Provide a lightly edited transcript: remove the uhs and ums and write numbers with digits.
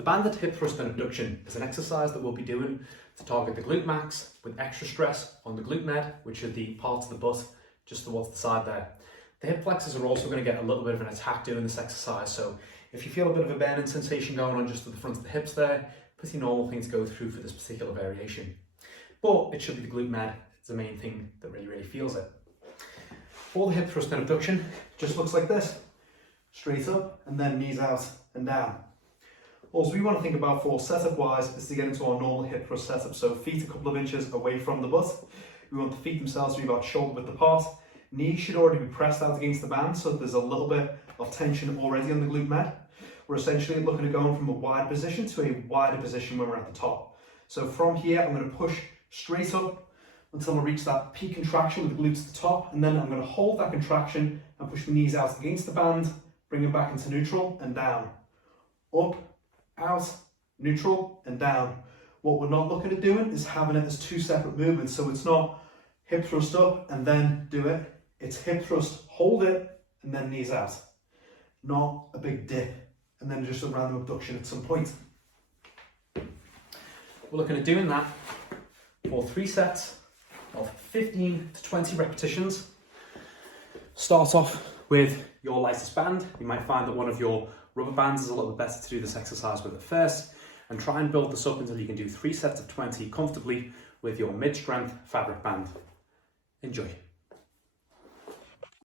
The banded hip thrust and abduction is an exercise that we'll be doing to target the glute max with extra stress on the glute med, which are the parts of the butt just towards the side there. The hip flexors are also going to get a little bit of an attack doing this exercise, so if you feel a bit of a burning sensation going on just at the front of the hips there, pretty normal thing to go through for this particular variation. But it should be the glute med, it's the main thing that really feels it. For the hip thrust and abduction, just looks like this. Straight up and then knees out and down. All we want to think about for setup wise is to get into our normal hip thrust setup. So feet a couple of inches away from the butt. We want the feet themselves to be about shoulder width apart. Knees should already be pressed out against the band, so there's a little bit of tension already on the glute med. We're essentially looking at going from a wide position to a wider position when we're at the top. So from here, I'm going to push straight up until I reach that peak contraction with the glutes at the top, and then I'm going to hold that contraction and push the knees out against the band, bring them back into neutral and down. Up, out, neutral and down. What we're not looking at doing is having it as two separate movements, so it's not hip thrust up and then do it. It's hip thrust, hold it, and then knees out. Not a big dip, and then just a random abduction at some point. We're looking at doing that for 3 sets of 15 to 20 repetitions. Start off with your lightest band. You might find that one of your rubber bands is a little bit better to do this exercise with at first, and try and build this up until you can do 3 sets of 20 comfortably with your mid-strength fabric band. Enjoy.